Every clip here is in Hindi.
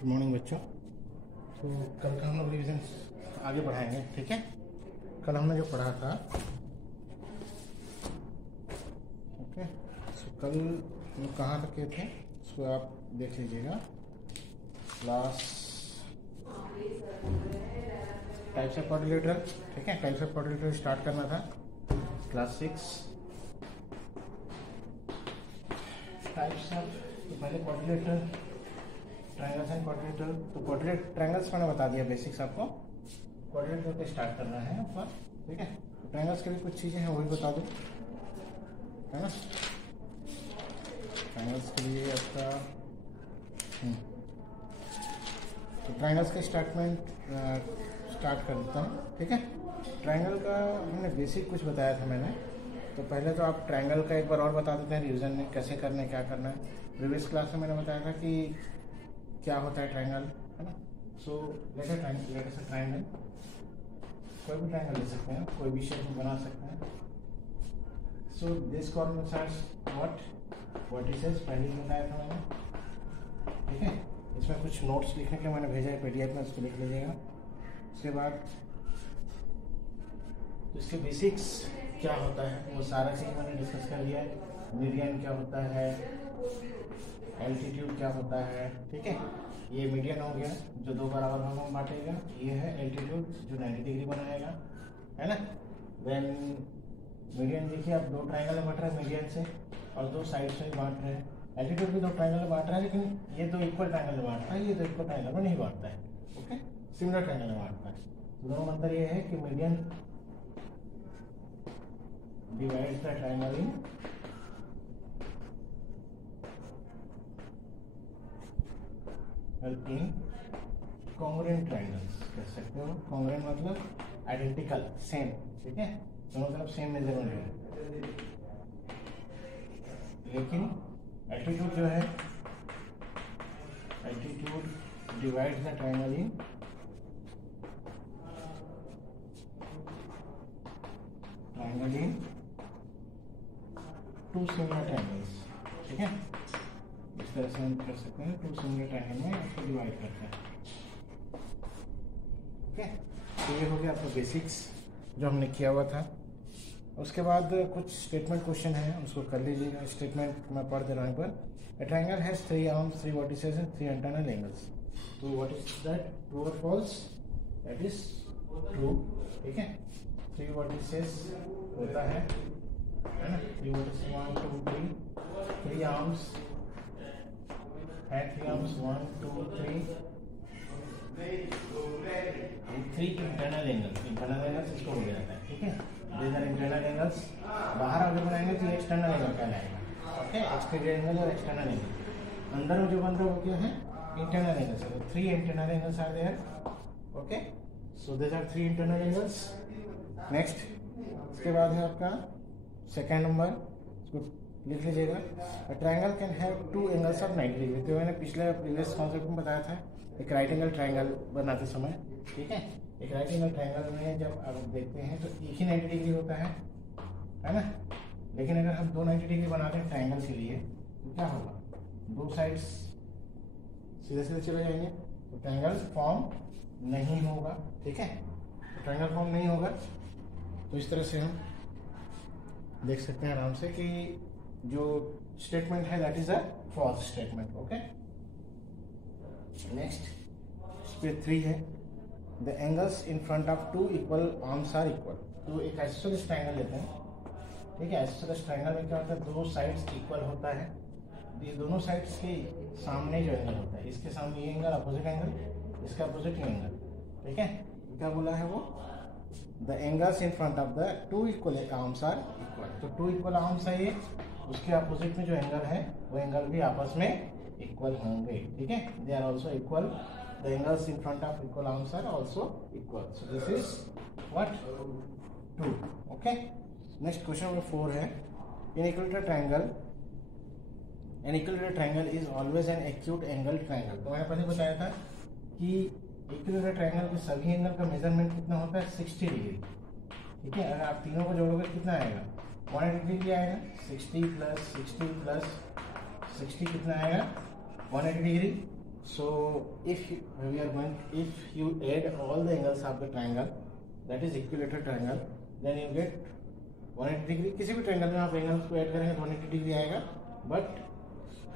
गुड मॉर्निंग बच्चों। तो कल का हम लोग रिविजन आगे बढ़ाएंगे, ठीक है। कल हमने जो पढ़ा था, ओके, तो कल हम लोग कहाँ तक के थे उसको आप देख लीजिएगा। क्लास टाइप्स ऑफ क्वाड्रिलेटरल, ठीक है, टाइप्स ऑफ क्वाड्रिलेटरल स्टार्ट करना था। क्लास 6 टाइप्स ऑफ, तो पहले क्वाड्रिलेटरल, ट्रायंगल्स एंड क्वाड्रिलेटरल। तो क्वाड्रिलेटरल ट्रायंगल्स मैंने बता दिया बेसिक्स आपको, क्वाड्रिलेटरल पे स्टार्ट करना है आपका, ठीक है। ट्रायंगल्स के भी कुछ चीज़ें हैं वही बता दूँ, है ना। ट्रायंगल्स के लिए आपका तो ट्रायंगल्स का स्टार्ट कर देता हूँ, ठीक है। ट्रायंगल का हमने बेसिक कुछ बताया था मैंने, तो पहले तो आप ट्रायंगल का एक बार और बता देते हैं रिवीजन में कैसे करना है, क्या करना है। प्रीवियस क्लास में मैंने बताया था कि क्या होता है ट्रायंगल, है ना। सो लेट अस ट्रायंगल, कोई भी ट्रायंगल ले सकते हैं, कोई भी शेप बना सकते हैं। So this corners what is पहले ही बताया था मैंने, ठीक है। इसमें कुछ नोट्स लिखने के मैंने भेजा है पीडीएफ में, उसको लिख लीजिएगा। उसके बाद तो इसके बेसिक्स क्या होता है वो सारा चीज़ मैंने डिस्कस कर लिया है। मीडियन क्या होता है, एल्टीट्यूड क्या होता है, ठीक है। ये मीडियन हो गया जो दो बराबर भागों में बांटेगा, ये है एल्टीट्यूड जो 90 डिग्री बनाएगा, है ना। देन मीडियन देखिए, आप दो ट्रायंगल में बांट रहे हैं मीडियन से, और दो साइड से बांट रहे हैं। एल्टीट्यूड भी दो ट्रायंगल में बांट रहा है, लेकिन ये दो इक्वल ट्रायंगल में बांटता है, ये दो इक्वल ट्रायंगल में नहीं बांटता है, ओके, सिमिलर ट्रायंगल में बांटता है। दोनों में अंतर ये है कि median divides the triangle in congruent triangles, कह सकते हो। कॉन्ग्रुएंट मतलब आइडेंटिकल, सेम, ठीक है, दोनों तरफ सेम मेजरमेंट है। लेकिन एल्टीट्यूड जो है, altitude divides the triangle into similar triangles, ठीक है। इस तरह से हम कर सकते हैं, टू सिमिलर ट्रायंगल में इसको डिवाइड करते हैं, ओके। तो ये हो गया आपका बेसिक्स जो हमने किया हुआ था। उसके बाद कुछ स्टेटमेंट क्वेश्चन है, उसको कर लीजिएगा। स्टेटमेंट मैं पढ़ दे रहा हूँ एक बार। A triangle has 3 arms, 3 vertices and 3 internal angles. So what is that? True or false? That is true, ठीक है। 3 vertices होता है ना, 3 vertices 1 2 3, 3 arms है, 3 arms 1 2 3, 3 internal angles इसको हो जाता है, ठीक है। These are internal angles, बाहर अगर बनाएंगे तो एक्सटर्नल एंगल कहलाएगा, ओके। एक्सटीरियर एंगल और एक्सटर्नल एंगल, अंदर में जो बन रहा है वो क्या है, इंटरनल एंगल्स है। 3 internal angles are there, okay. So this are 3 internal angles. Next, इसके बाद है आपका सेकेंड नंबर, इसको लिख लीजिएगा। Triangle can have 2 angles of 90 degree. तो मैंने पिछले प्रीवियस कॉन्सेप्ट में बताया था, एक राइट एंगल ट्रायंगल बनाते समय, ठीक है। एक राइट एंगल ट्रायंगल में जब आप देखते हैं तो एक ही 90 डिग्री होता है ना। लेकिन अगर हम 2 90 डिग्री बनाते हैं ट्रायंगल के लिए तो क्या होगा, दो साइड्स सीधे सीधे चले जाएंगे, तो ट्रायंगल फॉर्म नहीं होगा, ठीक है। तो ट्रायंगल फॉर्म नहीं होगा, तो इस तरह से हम देख सकते हैं आराम से कि जो स्टेटमेंट है that is a false statement, okay. Next इस पे 3 है। The angles in front of 2 equal arms are equal. तो एक आइसोसेलेस ट्रायंगल लेते हैं, ठीक है। आइसोसेलेस ट्रायंगल में क्या होता है, दो साइड्स इक्वल होता है। ये दोनों साइड्स के सामने जो एंगल होता है, इसके सामने ये एंगल अपोजिट एंगल, इसका अपोजिट ये एंगल, ठीक है। क्या बोला है वो, the angles in front of the 2 equal arms are equal. तो 2 इक्वल आर्म्स है ये, उसके अपोजिट में जो एंगल है वो एंगल भी आपस में इक्वल होंगे, ठीक है। They are also equal, the angles in front of equal arms are also equal. So this is what, 2, okay. Next question number 4 है। In equilateral triangle, an equilateral triangle is always an acute angle triangle. तो मैंने पहले बताया था कि इक्विलेटरल ट्रायंगल के सभी एंगल का मेजरमेंट कितना होता है, 60 डिग्री, ठीक है। अगर आप तीनों को जोड़ोगे कितना आएगा, 180 डिग्री आएगा। 60 प्लस 60 प्लस 60 कितना आएगा, 180 degree, So if you add all the angles of the triangle, that is equilateral triangle, then you get 180 degree. किसी भी ट्रायंगल में आप एंगल्स को ऐड करेंगे तो 180 डिग्री आएगा. बट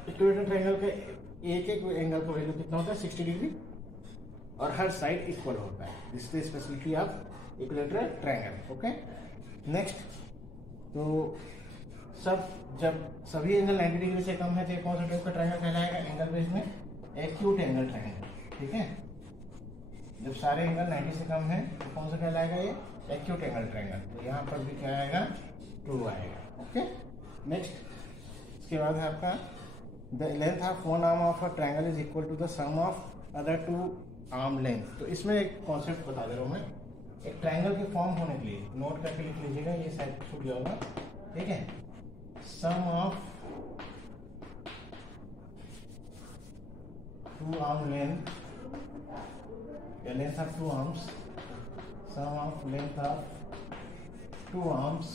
इक्विलेटरल ट्रायंगल के एक एक एंगल का वैल्यू कितना होता है? 60 डिग्री, और हर साइड इक्वल होता है. This is speciality of equilateral triangle. Okay, next. तो जब सभी एंगल 90 डिग्री से कम है तो कौन सा टाइप का ट्रायंगल कहलाएगा? एंगल बेस में एक्यूट एंगल ट्रायंगल. ठीक है, जब सारे एंगल 90 से कम है तो कौन सा कहलाएगा? ये एक्यूट एंगल ट्रायंगल. तो यहाँ पर भी क्या आएगा? 2 आएगा. Okay, next. इसके बाद है आपका the length of one arm of a triangle is equal to the sum of other 2 arm length. तो इसमें एक कॉन्सेप्ट बता दे रहा हूँ मैं. एक ट्रायंगल के फॉर्म होने के लिए नोट करके लिख लीजिएगा, ये साइड छूट गया होगा. ठीक है, सम ऑफ 2 आर्म लेंथ, या length of 2 arms, sum of length of 2 arms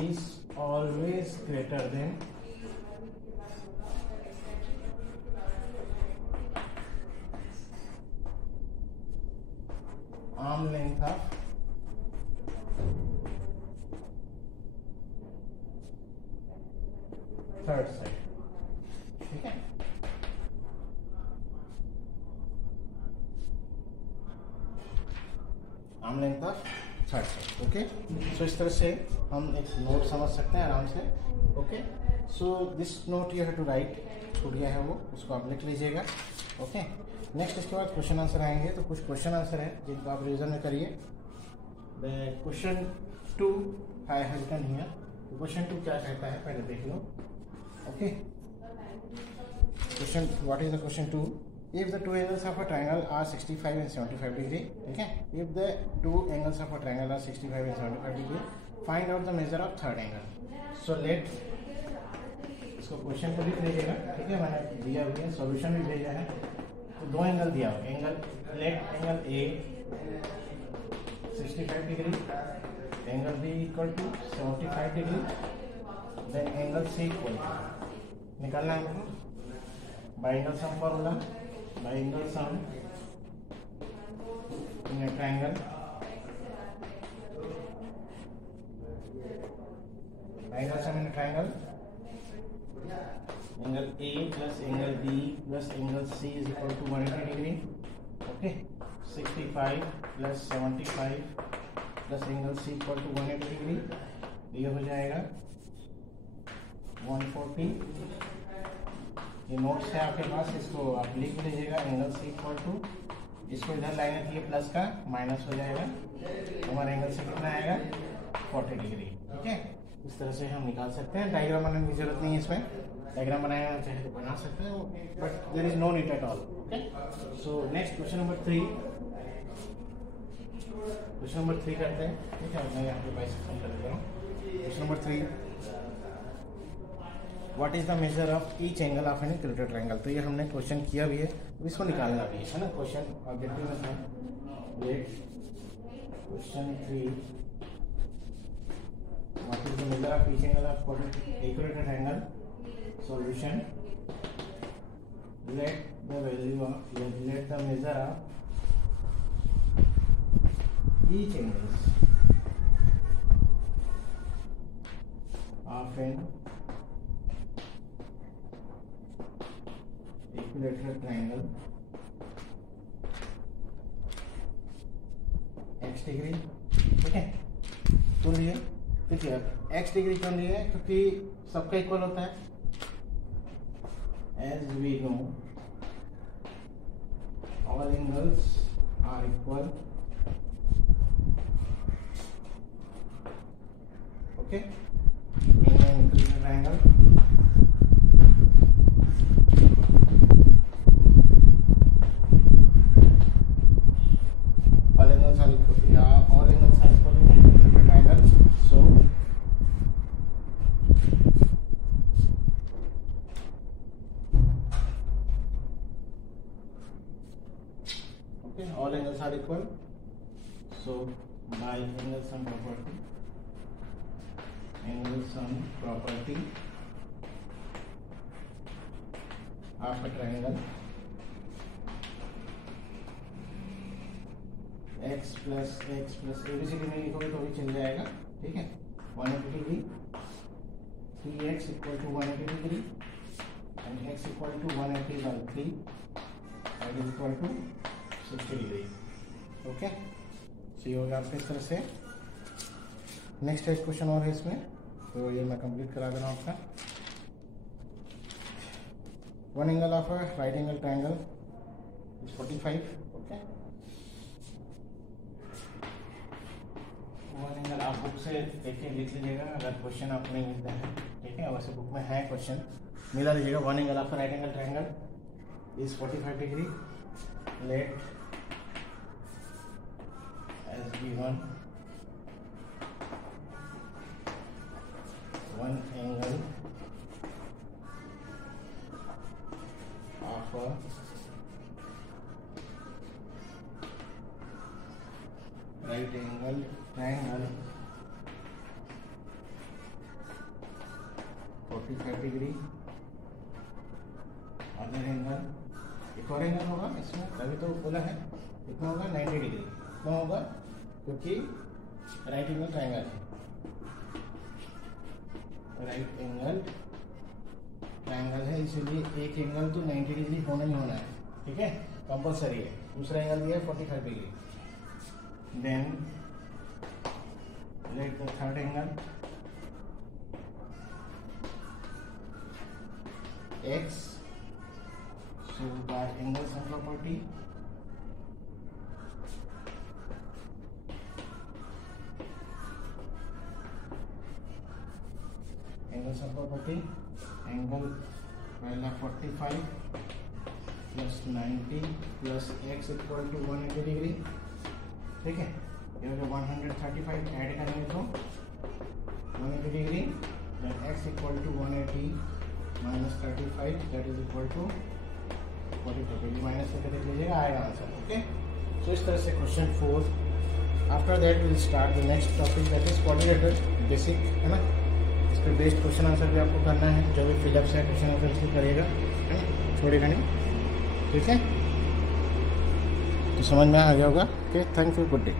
is always greater than arm length of third side. ठीक है, arm length of third side. Okay, so इस तरह से हम एक नोट समझ सकते हैं आराम से. Okay, so this note you have to write. छूट गया है वो, उसको आप लिख लीजिएगा. Okay, next. इसके बाद क्वेश्चन आंसर आएंगे. तो कुछ क्वेश्चन आंसर है जिनको आप रिविजन में करिए. Question 2 I have written here. तो क्वेश्चन 2 क्या कहता है पहले देख लो. Okay, question, what is the question 2? If the two angles of a triangle are 65 and 75 degree, ठीक है, if the two angles of a triangle are 65 and 75 degree, find out the measure of third angle. So let, इसको क्वेश्चन को लिख लीजिएगा. ठीक है, मैंने दिया हुआ है, सॉल्यूशन भी भेजा है. तो 2 एंगल दिया हुआ. Angle, let angle A 65 degree, angle B equal to 75 degree, then angle C equal निकालना है हमको. By angle sum formula, by angle sum in a triangle, by angle sum in a triangle, angle A plus angle B plus angle C is equal to 180 degree. Okay, 65 plus 75 plus angle C equal to 180 degree. ये हो जाएगा 140. ये नोट्स है आपके पास, इसको आप लिख लीजिएगा. एंगल सी इक्वल टू, इसको इधर लाएंगे तो ये प्लस का माइनस हो जाएगा. हमारा एंगल से कितना आएगा? 40 डिग्री. ठीक है, इस तरह से हम निकाल सकते हैं. डायग्राम बनाने की जरूरत नहीं है इसमें. डायग्राम बनाना चाहे तो बना सकते हैं, but there is no need at all. Okay, so next question number 3. Question number 3 करते हैं. ठीक है, मैं यहाँ पे बाइसेक्शन कर देता हूँ. Question number 3, what is the measure of each angle of N equilateral triangle. तो ये हमने क्वेश्चन किया भी है, तो इसको निकालना भी है ना. क्वेश्चन ऑब्जेक्टिव में था. Question 3, what is the measure of each angle of equilateral triangle. Solution, let the value of, let the measure of each angles of an equilateral triangle x degree. ठीक है, तो लिए देखिए अब x डिग्री क्यों लिए है? क्योंकि सबका इक्वल होता है. as we know all angles are equal. Okay, in an equilateral triangle all angles are equal. Yeah, all angles are equal in an equilateral triangle. So okay, all angles are equal. So by angle sum property, angle sum property, of a triangle x plus ABCD में लिखोगे तो भी चल जाएगा, ठीक है। 180 degree, 3x equal to 180 degree and x equal to 180 by 3 that is equal to 60 degree. Okay, सही होगा आपके इस तरह से। नेक्स्ट एक क्वेश्चन और है इसमें, तो ये मैं कंप्लीट करा दे रहा हूँ आपका। One angle of a right angle triangle is 45। Okay, one angle आप बुक से देख के लिख लीजिएगा अगर क्वेश्चन आपको नहीं मिलता है, ठीक है। वैसे बुक में है क्वेश्चन, मिला लीजिएगा। One angle of right angle triangle is 45 degree, let as given one angle of right angle triangle 45 degree, other angle, एक और एंगल होगा इसमें, अभी तो बोला है कितना होगा 90 डिग्री। क्यों होगा? क्योंकि राइट एंगल ट्रायंगल है, राइट एंगल ट्रायंगल है, इसलिए एक एंगल तो 90 डिग्री होना ही होना है, ठीक है, कंपल्सरी है। दूसरा एंगल भी है 45 degree. Then let the third angle x, so by angle sum property angle पहला 45 plus 90 plus x equal to 180 degree, ठीक है। ये हो गया 135, ऐड करेंगे तो 180 degree, then x equal to 180 minus 35 that is equal to 45 degree. Minus करके देख लीजिएगा, आएगा आंसर। ओके, तो इस तरह से question 4। After that will start the next topic that is quadrilateral basic, है ना। इस पर बेस्ड क्वेश्चन आंसर भी आपको करना है, जो भी फिलअप से क्वेश्चन आंसर इसलिए करिएगा, है ना, छोड़ेगा नहीं, ठीक है। तो समझ में आ गया होगा। Okay, thank you, good day.